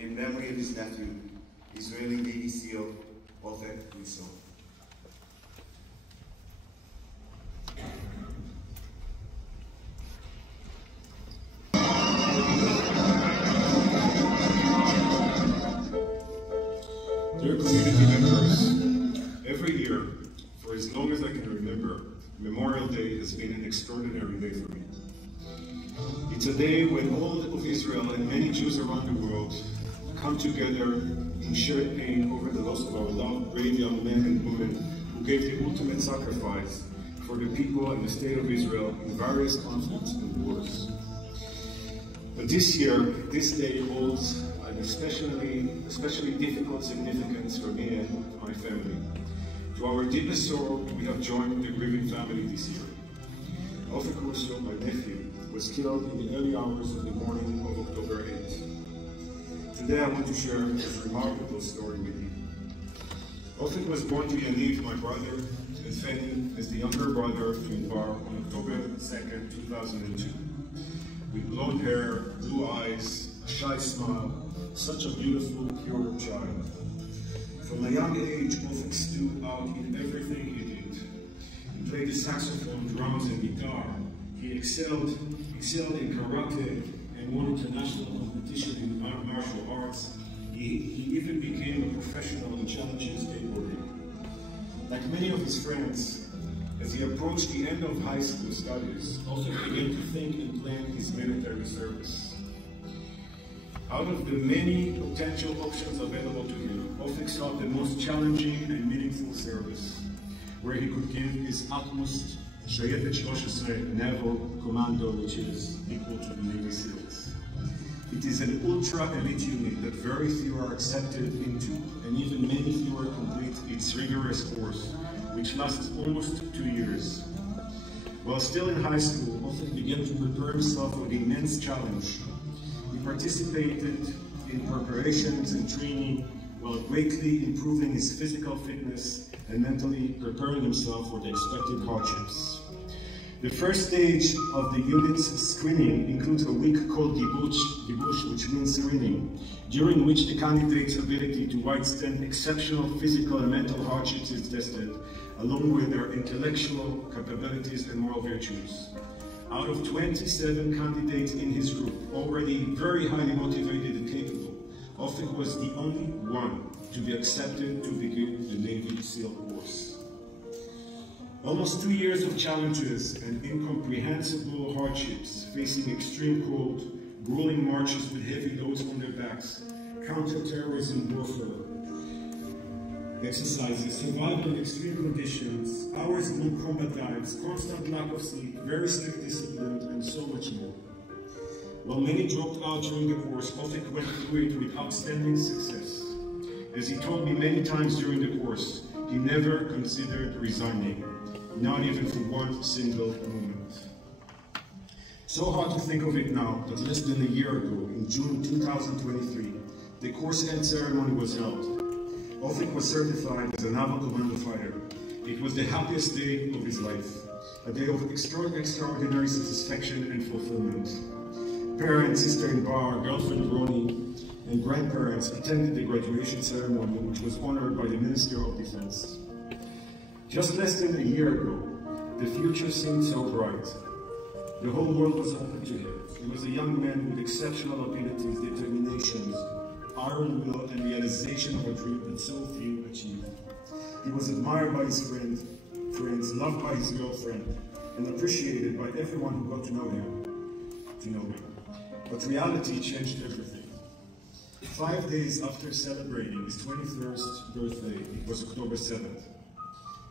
in memory of his nephew, Israeli Navy SEAL Ofek Rousso. Dear community members, every year, for as long as I can remember, Memorial Day has been an extraordinary day for me. It's a day when all of Israel and many Jews around the world come together in shared pain over the loss of our loved, brave young men and women who gave the ultimate sacrifice for the people and the state of Israel in various conflicts and wars. But this year, this day holds an especially difficult significance for me and my family. To our deepest sorrow, we have joined the grieving family this year. Ofek Rousso, my nephew, was killed in the early hours of the morning of October 8th. Today I want to share this remarkable story with you. Ofek was born to Yaniv, my brother, and Fanny as the younger brother to Invar on October 2nd, 2002. With blonde hair, blue eyes, a shy smile, such a beautiful, pure child. From a young age, Ofek stood out in everything he did. He played the saxophone, drums, and guitar. He excelled in karate and won international competition in martial arts. He even became a professional in challenging skateboarding. Like many of his friends, as he approached the end of high school studies, Ofek began to think and plan his military service. Out of the many potential options available to him, Ofek sought the most challenging and meaningful service, where he could give his utmost Shayefet 13 Naval Commando, which is equal to the Navy SEALs. It is an ultra-elite unit that very few are accepted into, and even many fewer complete its rigorous course, which lasts almost 2 years. While still in high school, Ofek began to prepare himself for the immense challenge. He participated in preparations and training while greatly improving his physical fitness and mentally preparing himself for the expected hardships. The first stage of the unit's screening includes a week called Gibush, which means screening, during which the candidate's ability to withstand exceptional physical and mental hardships is tested, along with their intellectual capabilities and moral virtues. Out of 27 candidates in his group, already very highly motivated and capable, Ofek was the only one to be accepted to begin the Navy SEAL course. Almost 2 years of challenges and incomprehensible hardships, facing extreme cold, grueling marches with heavy loads on their backs, counter-terrorism warfare, exercises, survival in extreme conditions, hours-long combat dives, constant lack of sleep, very strict discipline, and so much more. While many dropped out during the course, Ofek went through it with outstanding success. As he told me many times during the course, he never considered resigning, not even for one single moment. So hard to think of it now that less than a year ago, in June 2023, the course end ceremony was held. Ofek was certified as a Naval Commando fighter. It was the happiest day of his life, a day of extraordinary satisfaction and fulfillment. Parents, sister-in-law, girlfriend Ronnie, and grandparents attended the graduation ceremony, which was honored by the Minister of Defense. Just less than a year ago, the future seemed so bright. The whole world was open to him. He was a young man with exceptional abilities, determination, iron will, and realization of a dream that so few achieved. He was admired by his friends, loved by his girlfriend, and appreciated by everyone who got to know him. But reality changed everything. 5 days after celebrating his 21st birthday, it was October 7th.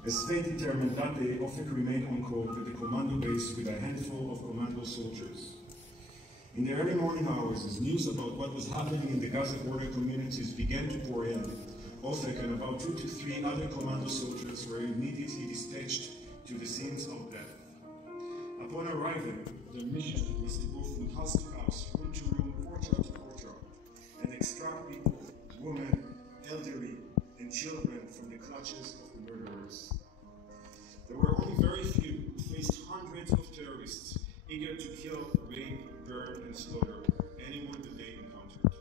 As fate determined, that day, Ofek remained on call at the commando base with a handful of commando soldiers. In the early morning hours, as news about what was happening in the Gaza border communities began to pour in, Ofek and about 2 to 3 other commando soldiers were immediately dispatched to the scenes of death. Upon arriving, their mission was to go from house to house, room to room, courtyard to courtyard, and extract people, women, elderly, and children from the clutches of the murderers. There were only very few who faced hundreds of terrorists eager to kill, rape, burn, and slaughter anyone that they encountered.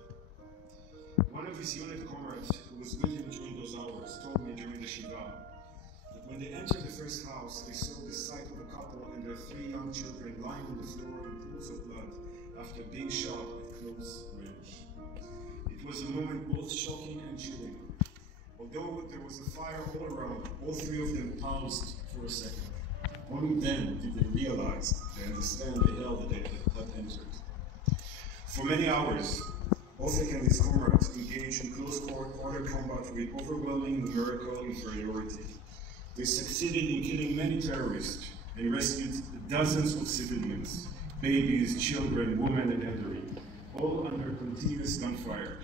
One of his unit comrades who was with him during those hours told me during the Shiva that when they entered the first house, they saw the sight of a couple and their 3 young children lying on the floor in pools of blood after being shot at close range. It was a moment both shocking and chilling. Although there was a fire all around, all 3 of them paused for a second. Only then did they realize, they understand the hell that they had entered. For many hours, Ofek and his comrades engaged in close quarter combat with overwhelming numerical inferiority. They succeeded in killing many terrorists and rescued dozens of civilians, babies, children, women, and elderly, all under continuous gunfire.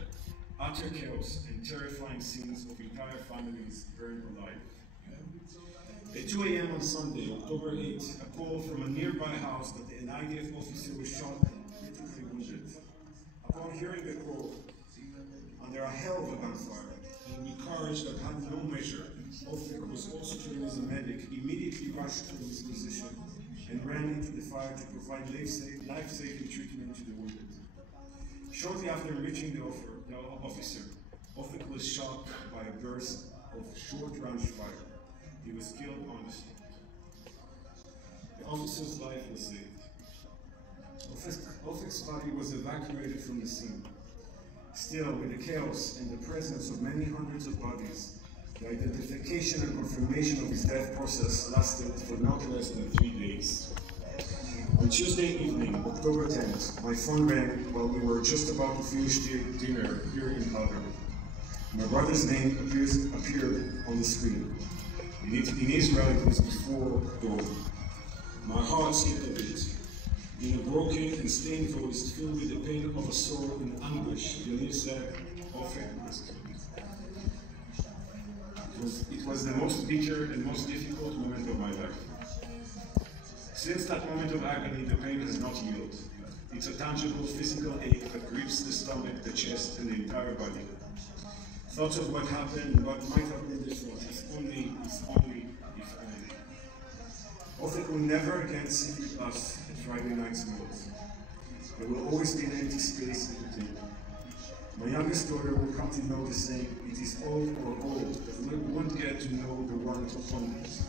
Utter chaos and terrifying scenes of entire families burned alive. At 2 a.m. on Sunday, October 8, a call from a nearby house that an IDF officer was shot and critically wounded. Upon hearing the call, under a hell of a gunfire, and with courage that had no measure, Ofek, who was also trained as a medic, immediately rushed to his position and ran into the fire to provide life-saving treatment to the wounded. Shortly after reaching the officer, Ofek was shot by a burst of short-range fire. He was killed on the spot. The officer's life was saved. Ofek's body was evacuated from the scene. Still, with the chaos and the presence of many hundreds of bodies, the identification and confirmation of his death process lasted for not less than 3 days. On Tuesday evening, October 10th, my phone rang while we were just about to finish dinner here in Calgary. My brother's name appeared on the screen. In Israel, it was before dawn. My heart skipped a beat. In a broken and stained voice, filled with the pain of a soul in anguish, Yaniv said, Ofek was killed. It was the most bitter and most difficult moment of my life. Since that moment of agony, the pain has not healed. It's a tangible physical ache that grips the stomach, the chest, and the entire body. Thoughts of what happened and what might have been different, if only. Ofek will never again see us at Friday night's meals. There will always be an empty space at the table. My youngest daughter will come to know the same. It is old or old that we won't get to know the one upon us.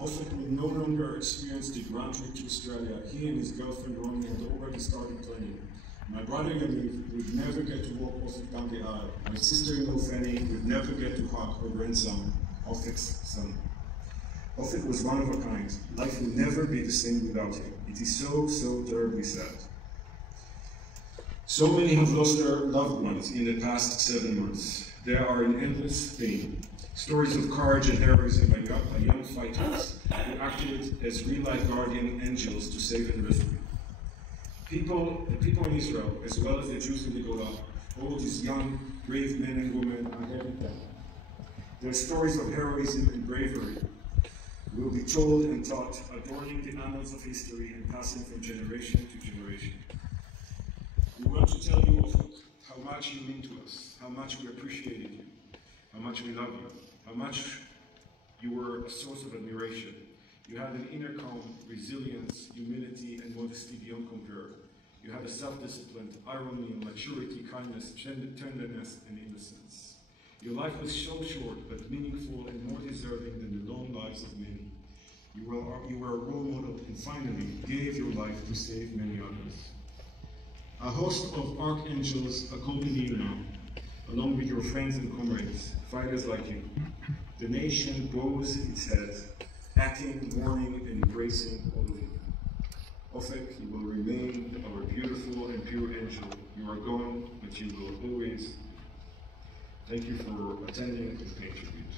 Ofek will no longer experience the grand trip to Australia. He and his girlfriend Ronnie had already started planning. My brother Yaniv would never get to walk Ofek down the aisle. My sister-in-law Fanny would never get to hug her grandson, Ofek's son. Ofek was one of a kind. Life will never be the same without him. It is so, so terribly sad. So many have lost their loved ones in the past 7 months. They are in endless pain. Stories of courage and heroism by young fighters who acted as real-life guardian angels to save and rescue. The people in Israel, as well as the Jews in the Golan, all these young, brave men and women are having them. Their stories of heroism and bravery will be told and taught, adorning the annals of history and passing from generation to generation. We want to tell you, Ofek, how much you mean to us, how much we appreciated you, how much we love you, how much you were a source of admiration. You had an inner calm, resilience, humility, and modesty beyond compare. You had a self-discipline, irony, maturity, kindness, tenderness, and innocence. Your life was so short, but meaningful and more deserving than the long lives of many. You were a role model and finally gave your life to save many others. A host of archangels accompany you now, along with your friends and comrades, fighters like you. The nation bows its head, acting, mourning, and embracing all of you. Ofek, you will remain our beautiful and pure angel. You are gone, but you will always. Thank you for attending and paying tribute.